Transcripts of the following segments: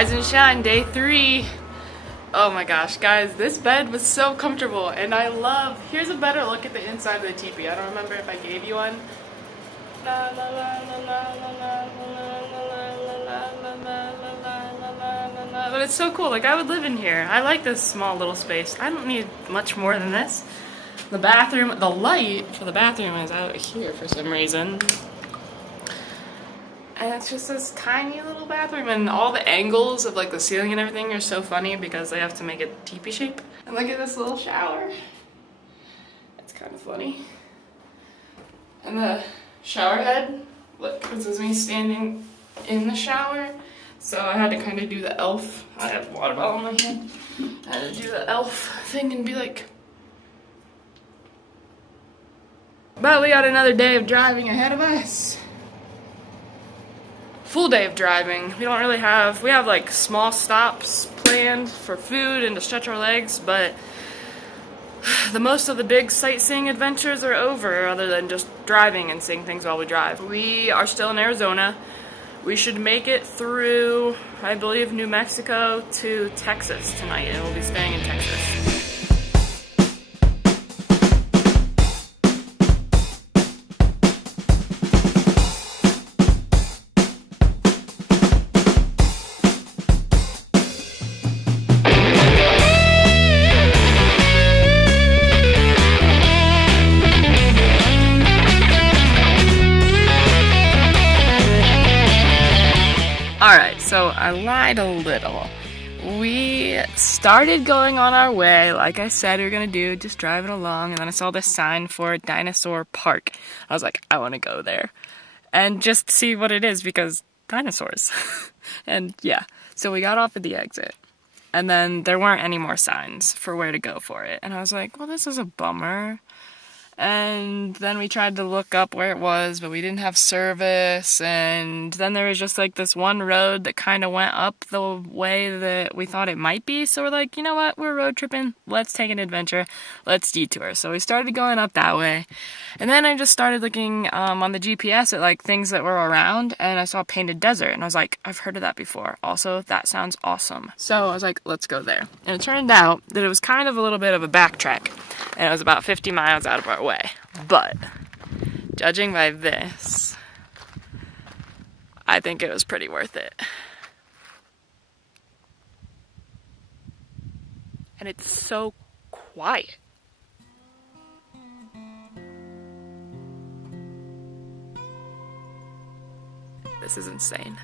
Rise and shine, day 3. Oh my gosh, guys, this bed was so comfortable, and I love. Here's a better look at the inside of the teepee. I don't remember if I gave you one. But it's so cool. Like, I would live in here. I like this small little space. I don't need much more than this. The bathroom, the light for the bathroom is out here for some reason. And it's just this tiny little bathroom, and all the angles of like the ceiling and everything are so funny because they have to make it teepee shape. And look at this little shower. It's kind of funny. And the shower head, look, this is me standing in the shower. So I had to kind of do the elf. I have water bottle in my hand. I had to do the elf thing and be like. But we got another day of driving ahead of us. Full day of driving. We don't really have, we have like small stops planned for food and to stretch our legs, but the most of the big sightseeing adventures are over other than just driving and seeing things while we drive. We are still in Arizona. We should make it through, I believe, New Mexico to Texas tonight, and we'll be staying in Texas. Alright, so I lied a little. We started going on our way, like I said we were gonna do, just driving along, and then I saw this sign for Dinosaur Park. I was like, I want to go there and just see what it is because dinosaurs. And yeah, so we got off at the exit, and then there weren't any more signs for where to go for it. And I was like, well, this is a bummer. And then we tried to look up where it was, but we didn't have service. And then there was just like this one road that kind of went up the way that we thought it might be. So we're like, you know what? We're road tripping. Let's take an adventure. Let's detour. So we started going up that way. And then I just started looking on the GPS at like things that were around. And I saw Painted Desert. And I was like, I've heard of that before. Also, that sounds awesome. So I was like, let's go there. And it turned out that it was kind of a little bit of a backtrack. And it was about 50 miles out of our way. But judging by this, I think it was pretty worth it. And it's so quiet. This is insane.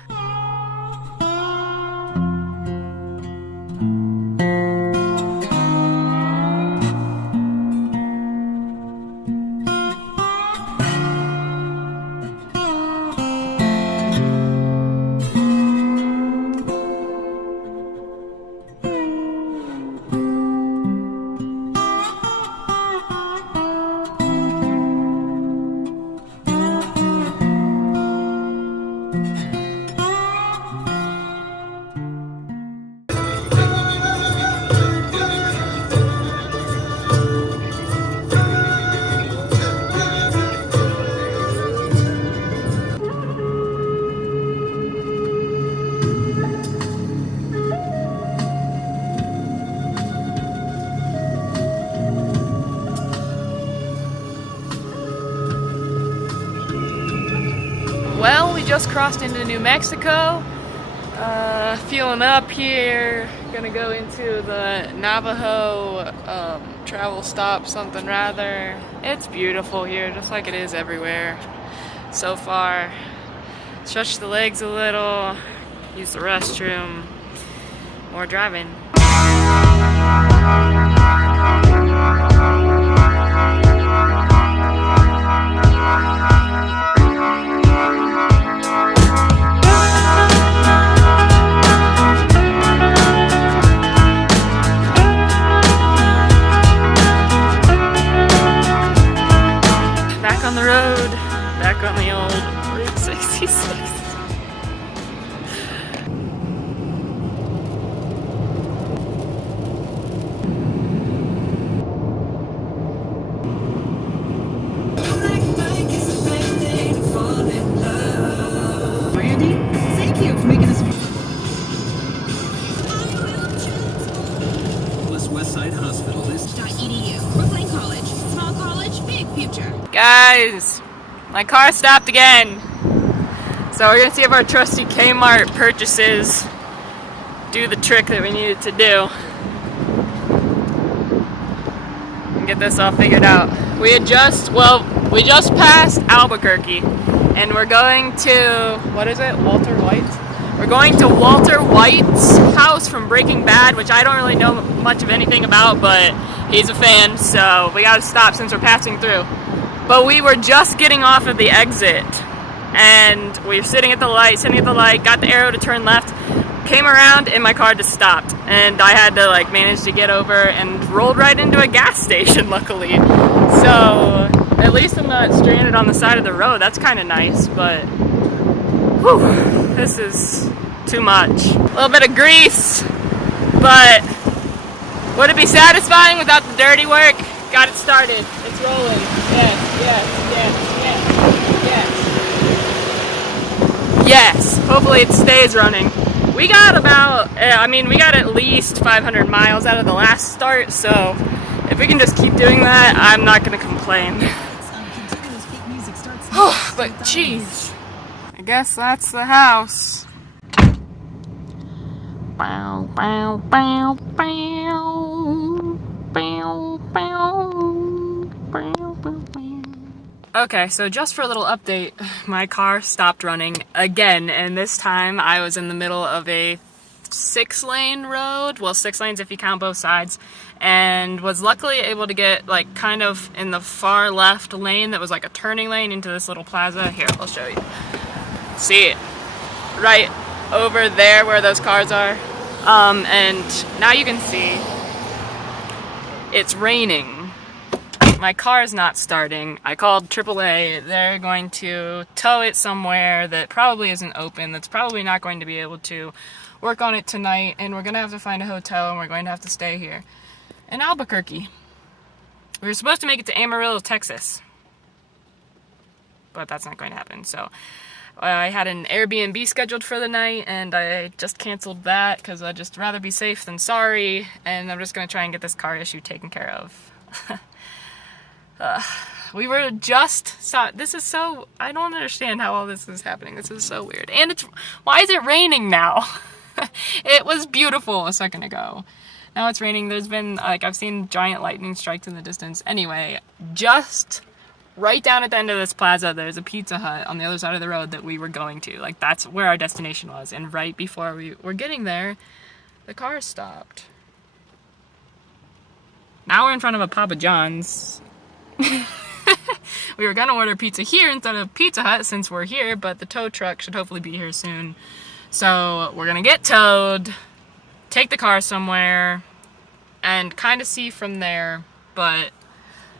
Well, we just crossed into New Mexico. Fueling up here. Gonna go into the Navajo travel stop, something rather. It's beautiful here, just like it is everywhere so far. Stretch the legs a little, use the restroom, more driving. On the road, back on the old Route 66. Randy, thank you for making this. guys, my car stopped again. So we're gonna see if our trusty Kmart purchases do the trick that we needed to do and get this all figured out. We just passed Albuquerque and we're going to, what is it, Walter White? We're going to Walter White's house from Breaking Bad, which I don't really know much of anything about, but he's a fan, so we gotta stop since we're passing through. But we were just getting off of the exit, and we were sitting at the light, got the arrow to turn left, came around, and my car just stopped. And I had to manage to get over and rolled right into a gas station, luckily. So at least I'm not stranded on the side of the road. That's kind of nice, but whew, this is too much. A little bit of grease, but would it be satisfying without the dirty work? Got it started. It's rolling. Yes, yes, yes, yes, yes. Yes. Hopefully it stays running. We got about, we got at least 500 miles out of the last start, so if we can just keep doing that, I'm not going to complain. Oh, but jeez. I guess that's the house. Bow, bow, bow, bow. Bow, bow. Bow, bow, bow. Okay, so just for a little update, my car stopped running again, and this time I was in the middle of a 6-lane road, well, 6 lanes if you count both sides, and was luckily able to get kind of in the far left lane that was like a turning lane into this little plaza. Here, I'll show you. See it? Right over there where those cars are. And now you can see it's raining. My car is not starting. I called AAA. They're going to tow it somewhere that probably isn't open, that's probably not going to be able to work on it tonight, and we're going to have to find a hotel, and we're going to have to stay here in Albuquerque. We were supposed to make it to Amarillo, Texas, but that's not going to happen. So I had an Airbnb scheduled for the night, and I just canceled that because I'd just rather be safe than sorry, and I'm just going to try and get this car issue taken care of. We were just this is so, I don't understand how all this is happening. This is so weird. And why is it raining now? It was beautiful a second ago. Now it's raining. There's been, I've seen giant lightning strikes in the distance. Anyway, just right down at the end of this plaza, there's a Pizza Hut on the other side of the road that we were going to. That's where our destination was. And right before we were getting there, the car stopped. Now we're in front of a Papa John's. We were gonna order pizza here instead of Pizza Hut since we're here, but the tow truck should hopefully be here soon. So we're gonna get towed, take the car somewhere, and kind of see from there, but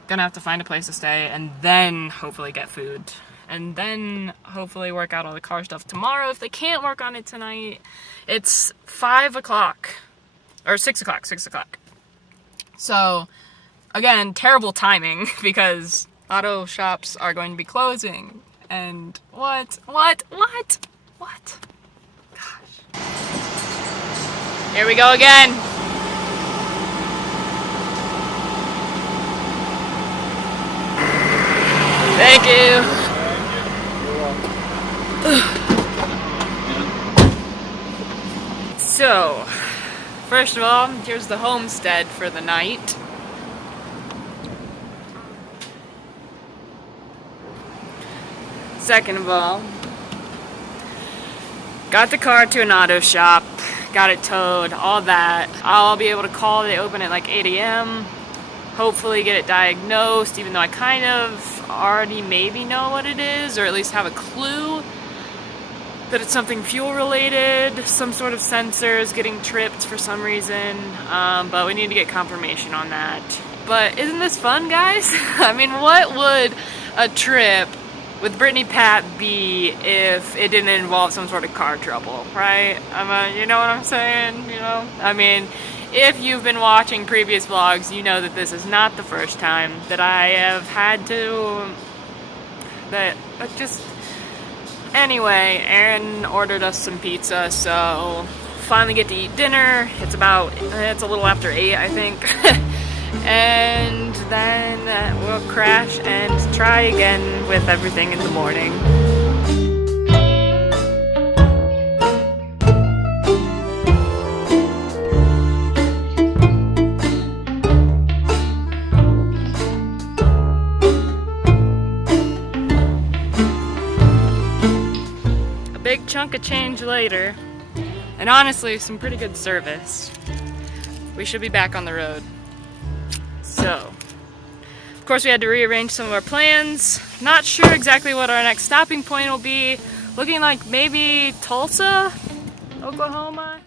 gonna have to find a place to stay and then hopefully get food. And then hopefully work out all the car stuff tomorrow if they can't work on it tonight. It's 5 o'clock, or 6 o'clock. So, again, terrible timing because auto shops are going to be closing. And what? Gosh. Here we go again. Thank you. So, first of all, here's the homestead for the night. Second of all, got the car to an auto shop, got it towed, all that. I'll be able to call, they open at 8 a.m. Hopefully get it diagnosed, even though I kind of already maybe know what it is, or at least have a clue that it's something fuel related, some sort of sensor is getting tripped for some reason, but we need to get confirmation on that. But isn't this fun, guys? I mean, what would a trip with Brittany Papp be if it didn't involve some sort of car trouble, right? You know what I'm saying? I mean, if you've been watching previous vlogs, you know that this is not the first time that I have had to, anyway, Aaron ordered us some pizza, so finally get to eat dinner. It's a little after 8, I think. And then we'll crash and try again with everything in the morning. Big chunk of change later, and honestly some pretty good service. We should be back on the road. So, of course we had to rearrange some of our plans. Not sure exactly what our next stopping point will be. Looking like maybe Tulsa, Oklahoma.